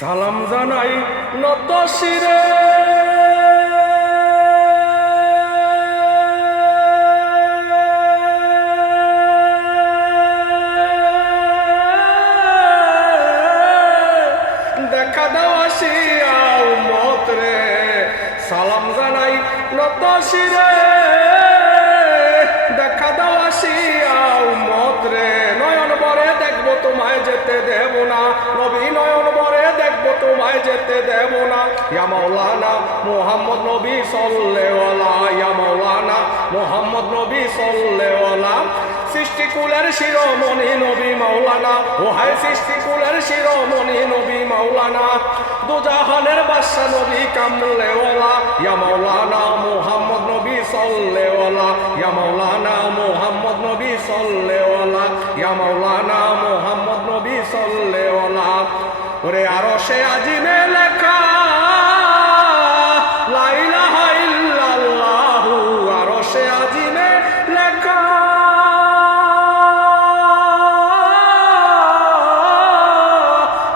সালাম জানাই নত শিরে দেখা দাও আসিয়া উম্মত রে। সালাম জানাই নত শিরে দেখা দাও আসিয়া উম্মত রে। নয়ন বরে দেখবো তোমায় যেতে দেব না, নবী নয়ন বরে দেখবো তোমায় যেতে দেব না। ইয়া মাওলানা মুহাম্মদ নবী সাল্লাল্লাহু ইয়া মাওলানা মুহাম্মদ নবী সাল্লাল্লাহু সৃষ্টিকুলের শিরোমণি নবী মাওলানা, ও হায় সৃষ্টিকুলের শিরোমণি নবী মাওলানা, দুজাহানের বাদশা নবী কামলেওয়ালা ইয়া মাওলানা মুহাম্মদ নবী সাল্লাল্লাহু ইয়া মাওলানা মুহাম্মদ নবী সাল্লাল্লাহু ইয়া মাওলানা মুহাম্মদ নবী সাল্লাল্লাহু। ওরে আরশে আজিমে লেখা লা ইলাহা ইল্লাল্লাহু, আরশে আজিমে লেখা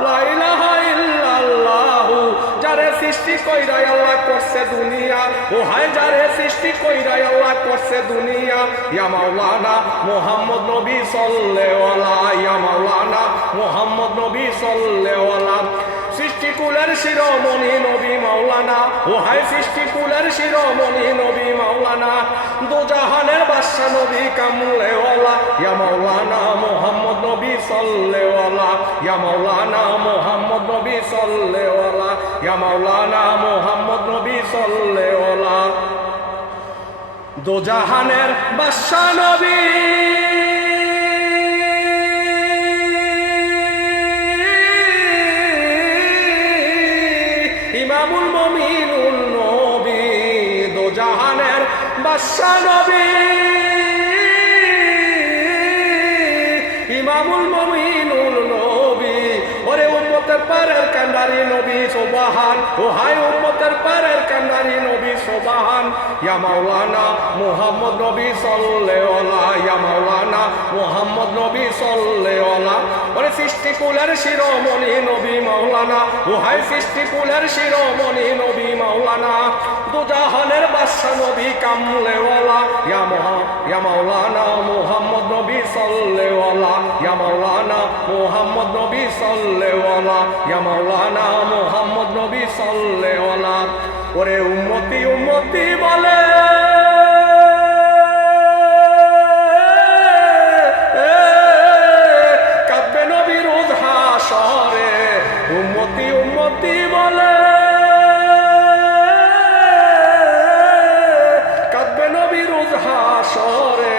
লা ইলাহা ইল্লাল্লাহু। যারে সৃষ্টি কইরা আল্লাহ করছে দুনিয়া, ও হায় যারে সৃষ্টি কইরা আল্লাহ করছে দুনিয়া। ইয়া মাওলানা মুহাম্মদ নবী সাল্লাল্লাহু ইয়া মাওলানা মুহাম্মদ নবী সাল্লাল্লাহু সৃষ্টিকুলের শিরোমণি নবী মাওলানা, ও হায় সৃষ্টিকুলের শিরোমণি নবী মাওলানা, দুজাহানের বাদশা নবী কামলেওয়ালা ইয়া মাওলানা মুহাম্মদ নবী সাল্লাল্লাহু ইয়া মাওলানা মুহাম্মদ নবী সাল্লাল্লাহু ইয়া মাওলানা মুহাম্মদ নবী সাল্লাল্লাহু। দুজাহানের বাদশা নবী ইমামুল মুমিনুন নবী, দুজাহানের বাদশা নবী ইমামুল মুমিনুন নবী। ওরে উম্মতের পারের কান্ডারি নবী সুবহান, ও হায় উম্মতের পারের কান্ডারি নবী সুবহান। ইয়া মাওলানা মুহাম্মদ নবী সাল্লাল্লাহু ইয়া মাওলানা মুহাম্মদ নবী সাল্লাল্লাহু। ওরে সৃষ্টিকুলের শিরোমণি নবী মাওলানা, ও হায় সৃষ্টিকুলের শিরোমণি নবী মাওলানা, দুজাহানের বাদশা নবী কামলেওয়ালা ইয়া মাওলানা মুহাম্মদ নবী সাল্লাল্লাহু ইয়া মাওলানা মুহাম্মদ নবী সাল্লাল্লাহু ইয়া মাওলানা মুহাম্মদ নবী সাল্লাল্লাহু। ওরে উম্মতি উম্মতি বলে কাঁদবে নবী রোজ হাসরে, উম্মতি উম্মতি বলে কাঁদবে নবী রোজ হাসরে।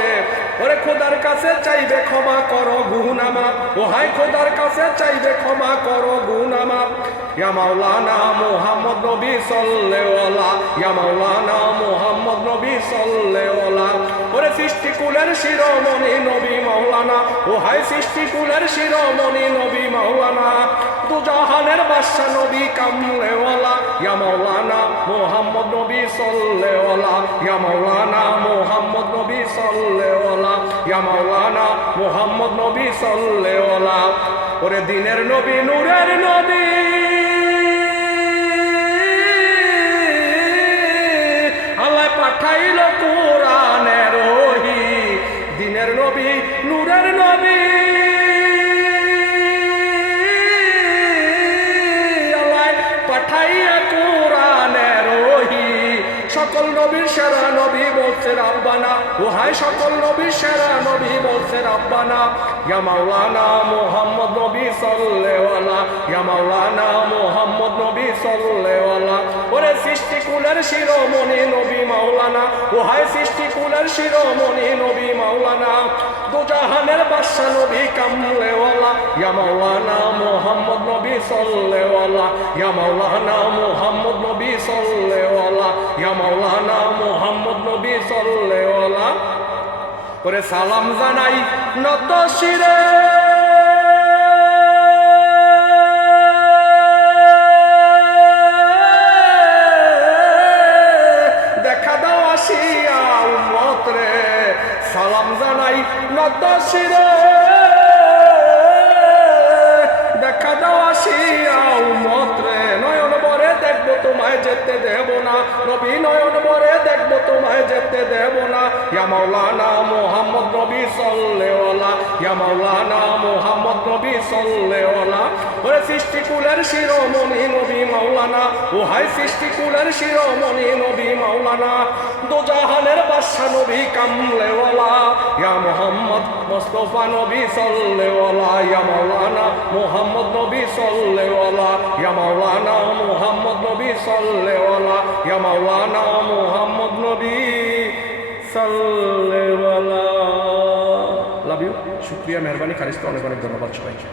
ওরে খোদার কাছে চাইবে ক্ষমা করো গুনাহ মাফ, ও হায় খোদার কাছে চাইবে ক্ষমা করো গুনাহ মাফ। ইয়া মাওলানা মুহাম্মদ নবী সাল্লাল্লাহু ইয়া মাওলানা মুহাম্মদ নবী সাল্লাল্লাহু। ওরে সৃষ্টিকুলের শিরোমণি নবী মাওলানা, ও হায় সৃষ্টিকুলের শিরোমণি নবী মাওলানা, দুজাহানের বাদশা নবী কামলেওয়ালা ইয়া মাওলানা মুহাম্মদ নবী সাল্লাল্লাহু ইয়া মাওলানা মুহাম্মদ নবী সাল্লাল্লাহু ইয়া মাওলানা মুহাম্মদ নবী সাল্লাল্লাহু। ওরে দিনের নবী নূরের নবী আল্লাহ পাঠাইল কোরআনের ওহী, দিনের নবী নূরের নবী আল্লাহ পাঠাইয়া কোরআনের ওহী। সকল নবীর সেরা নবী বলছে রাব্বানা, ও হায় সকল নবীর সেরা নবী বলছে রাব্বানা। ইয়া মাওলানা মুহাম্মদ নবী সাল্লাল্লাহু ইয়া মাওলানা মুহাম্মদ নবী সাল্লাল্লাহু। ওরে সৃষ্টিকুলের শিরোমণি নবী মাওলানা, ও হায় সৃষ্টিকুলের শিরোমণি নবী মাওলানা, দুজাহানের বাদশা নবী কামলেওয়ালা ইয়া মাওলানা মুহাম্মদ নবী সাল্লাল্লাহু ইয়া মাওলানা মুহাম্মদ নবী সাল্লাল্লাহু ইয়া মাওলানা মুহাম্মদ নবী সাল্লাল্লাহু। করে সালাম জানাই নত শিরে দেখা দাও আসিয়া উম্মত রে। সালাম জানাই নত শিরে দেখা দাও আসিয়া উম্মত নবী নয়ন ভরে দেখবো তোমায় যেতে দেব না ইয়া মাওলানা মুহাম্মদ নবী সাল্লেওয়ালা ইয়া মাওলানা মুহাম্মদ নবী সাল্লেওয়ালা ওরে সৃষ্টিকুলের শিরোমণি নবী মাওলানা ও হাই সৃষ্টিকুলের শিরোমণি নবী মাওলানা দোজাহানের বাদশা নবী কামলেওয়ালা ইয়া মুহাম্মদ মুস্তাফা নবী সাল্লেওয়ালা ইয়া মাওলানা মুহাম্মদ নবী সাল্লেওয়ালা ইয়া মাওলানা মুহাম্মদ নবী সাল্লেওয়ালা ইয়া মাওলানা মুহাম্মদ নবী সাল্লেওয়ালা লাভ ইউ শুকরিয়া মেহরবানি খালিস্তা অনেক অনেক ধন্যবাদ সবাইকে